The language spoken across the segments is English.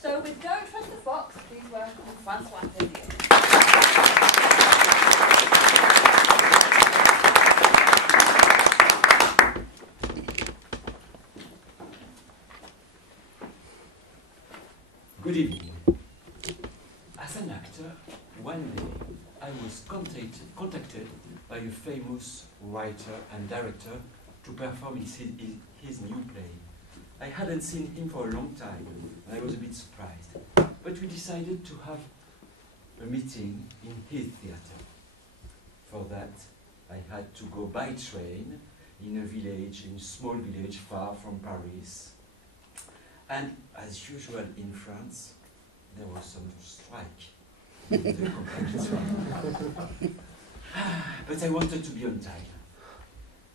So with Don't Trust the Fox, please welcome Francois Teyssier. Good evening. As an actor, one day I was contacted by a famous writer and director to perform his new play. I hadn't seen him for a long time, and I was a bit surprised. But we decided to have a meeting in his theatre. For that, I had to go by train in a small village far from Paris. And as usual in France, there was some strike. But I wanted to be on time.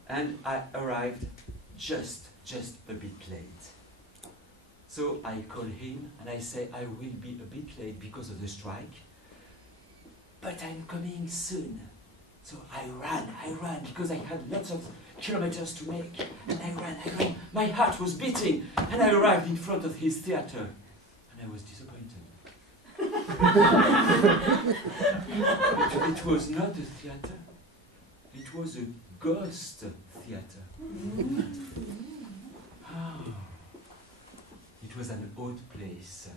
And I arrived just a bit late. So I call him and I say I will be a bit late because of the strike, but I'm coming soon. So I ran because I had lots of kilometers to make, and I ran. My heart was beating, and I arrived in front of his theater, and I was disappointed. It was not a theater, it was a ghost theater. It was an odd place.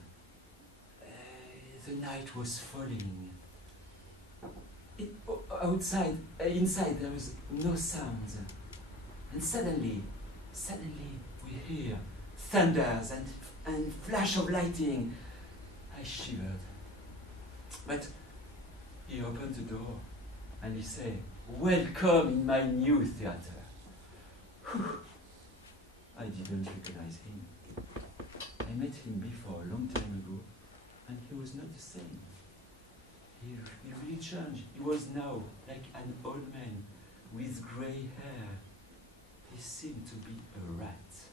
The night was falling. Inside there was no sound. And suddenly we hear thunders and flash of lightning. I shivered. But he opened the door and he said, "Welcome in my new theater." Whew. I didn't recognize him. I met him before a long time ago, and he was not the same. He really changed. He was now like an old man with grey hair. He seemed to be a rat.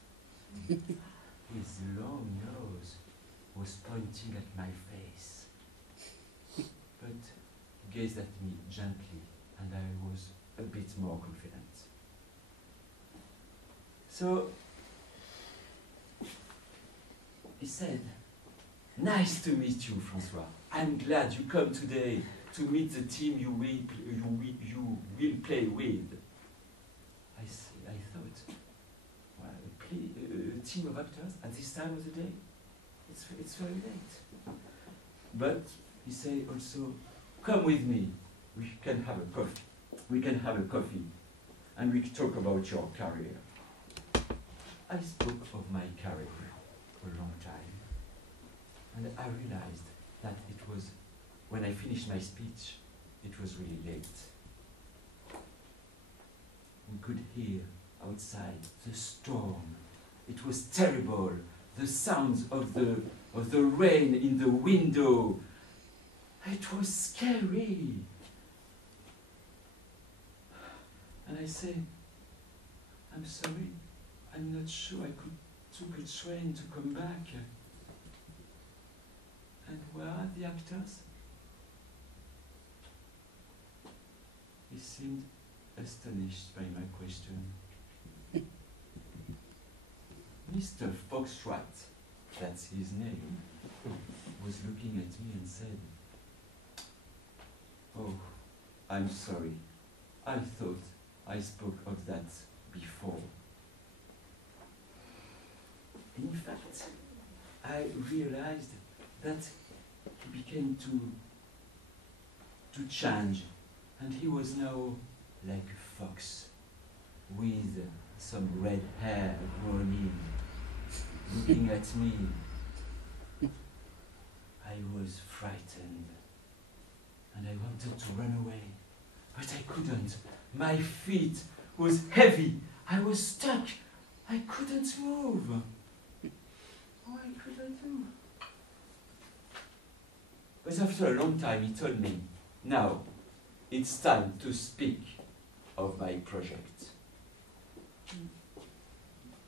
His long nose was pointing at my face. But he gazed at me gently, and I was a bit more confident. So he said, "Nice to meet you, François. I'm glad you come today to meet the team you will play with." I thought, well, a team of actors at this time of the day? It's very late. But he said also, "Come with me. We can have a coffee. We can have a coffee, and we can talk about your career." I spoke of my career for a long time, and I realized that it was, when I finished my speech, it was really late. We could hear outside the storm. It was terrible. The sounds of the rain in the window. It was scary. And I said, "I'm sorry, I'm not sure I could take a train to come back." "And where are the actors?" He seemed astonished by my question. Mr. Foxtrot, that's his name, was looking at me and said, "Oh, I'm sorry. I thought I spoke of that before." In fact, I realized that he began to change, and he was now like a fox with some red hair grown in, looking at me. I was frightened, and I wanted to run away, but I couldn't. My feet was heavy. I was stuck. I couldn't move. Oh, I couldn't move. But after a long time, he told me, "Now, it's time to speak of my project."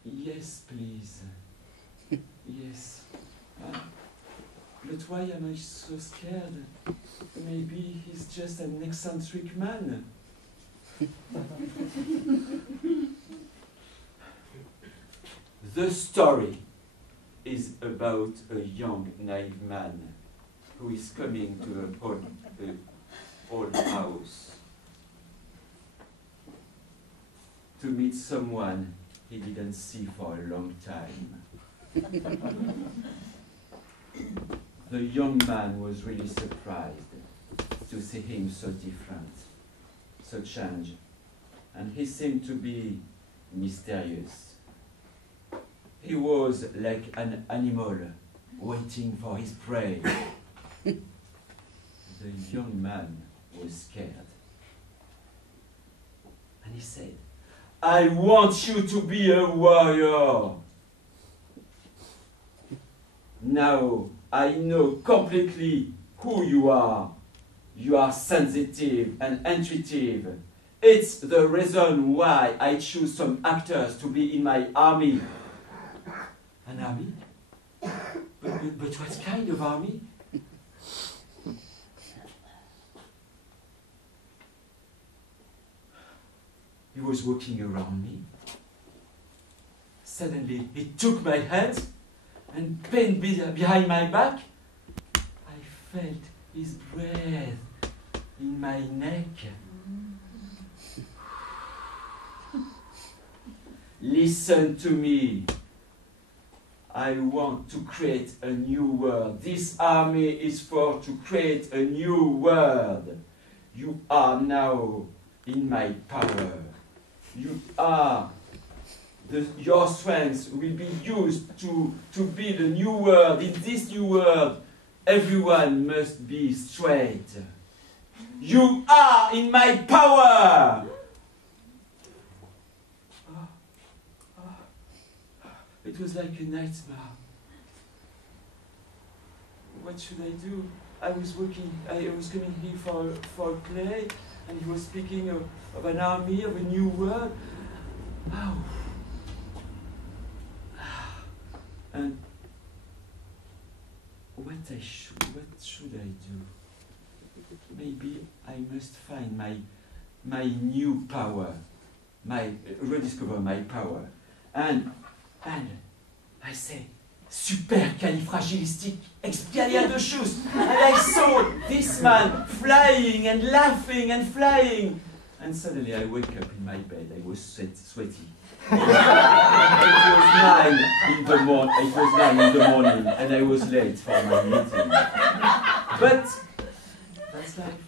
"Yes, please. Yes. But why am I so scared? Maybe he's just an eccentric man." The story is about a young, naive man who is coming to an old house to meet someone he didn't see for a long time. The young man was really surprised to see him so different, so changed, and he seemed to be mysterious. He was like an animal waiting for his prey. The young man was scared. And he said, "I want you to be a warrior. Now I know completely who you are. You are sensitive and intuitive. It's the reason why I choose some actors to be in my army." An army? But what kind of army? He was walking around me. Suddenly, he took my hand and pinned behind my back. I felt his breath in my neck. Listen to me. I want to create a new world. This army is for to create a new world. You are now in my power. You are, your strength will be used to build a new world. In this new world, everyone must be straight. You are in my power. It was like a nightmare. What should I do? I was coming here for a play, and he was speaking of an army, of a new world. Oh. And what should I do? Maybe I must find my new power, rediscover my power. And I say, supercalifragilisticexpialidocious. And I saw this man flying and laughing and flying. And suddenly I wake up in my bed. I was sweaty. It was 9 in the morning, and I was late for my meeting. But that's life.